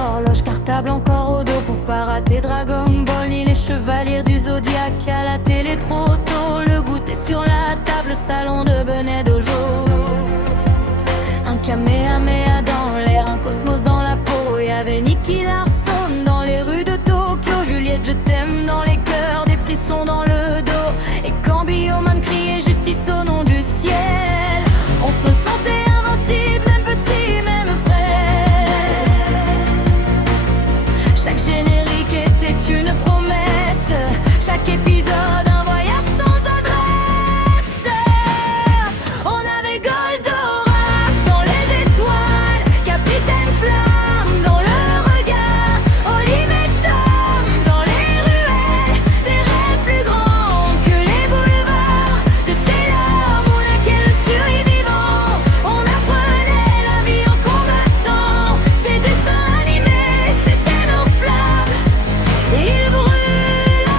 l'horloge cartable encore au dos pour pas rater Dragon Ball ni les chevaliers du Zodiac. À la télé trop tôt, le goûter sur la table, salon de Benet Dojo. Un Kamehameha dans l'air, un cosmos dans la peau. Y'avait Nicky Larson dans les rues de Tokyo, Juliette je t'aime dans les cœurs, des frissons dans le dos. Et quand Bioman criait justice au nom du ciel, on se sentait invincible, même petit, même frère. Chaque générique était une promesse, chaque épisode un voyage sans adresse. On avait Goldorak dans les étoiles, Capitaine Flamme dans le regard, Olive et Tom dans les ruelles, des rêves plus grands que les boulevards de Sailor Moon. Quel survivant, on apprenait la vie en combattant. Ces dessins animés, c'était nos flammes, ils brûlent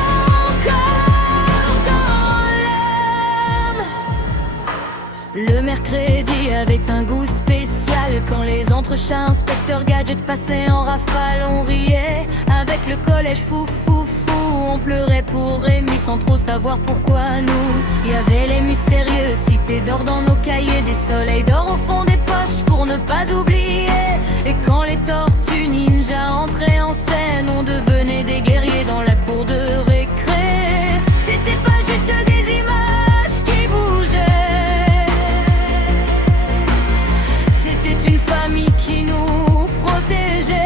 encore dans l'âme. Le mercredi avait un goût spécial quand les entrechats inspecteurs gadgets passaient en rafale. On riait avec le collège fou fou fou, on pleurait pour Rémi sans trop savoir pourquoi nous. Il y avait les mystérieuses cités d'or dans nos cahiers, des soleils d'or au fond des poches pour ne pas oublier. Et quand les tortues ninja entraient en scène, on devenait des guerriers dans la cour de récré. C'était pas juste des images qui bougeaient, c'était une famille qui nous protégeait.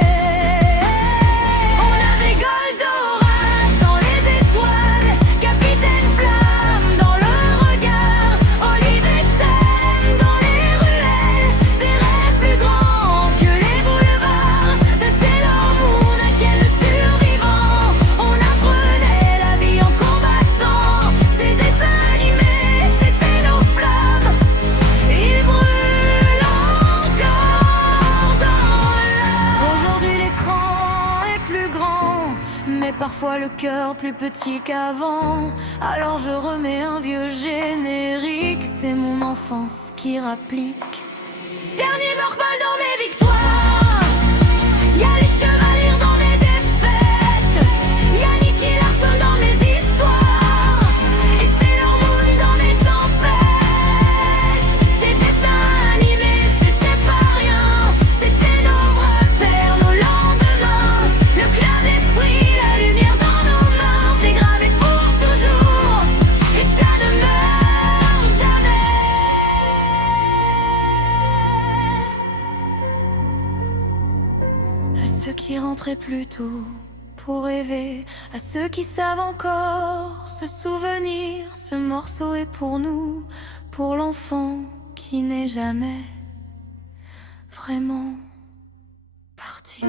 On avait Goldorak dans les étoiles, Capitaine Flamme dans le regard, Olive et Tom dans les ruelles, des rêves plus grands que les boulevards de Sailor Moon. À quel survivant, on apprenait la vie en combattant. Ces dessins animés, c'était nos flammes, ils brûlent encore dans l'âme. Aujourd'hui l'écran est plus grand, mais parfois le cœur plus petit qu'avant. Alors je remets un vieux générique, c'est mon enfance qui rapplique. Dernier Normal dans mes victoires, y'a les chevaliers dans mes défaites, y'a Nicky Larson dans mes histoires, et Sailor Moon dans mes tempêtes. Ces dessins animés, c'était pas rien, c'était nos repères, nos lendemains. Le club l'esprit, la lumière dans nos mains, c'est gravé pour toujours, et ça ne meurt jamais. À ceux qui rentraient plus tôt pour rêver, à ceux qui savent encore se souvenir, ce morceau est pour nous, pour l'enfant qui n'est jamais vraiment parti.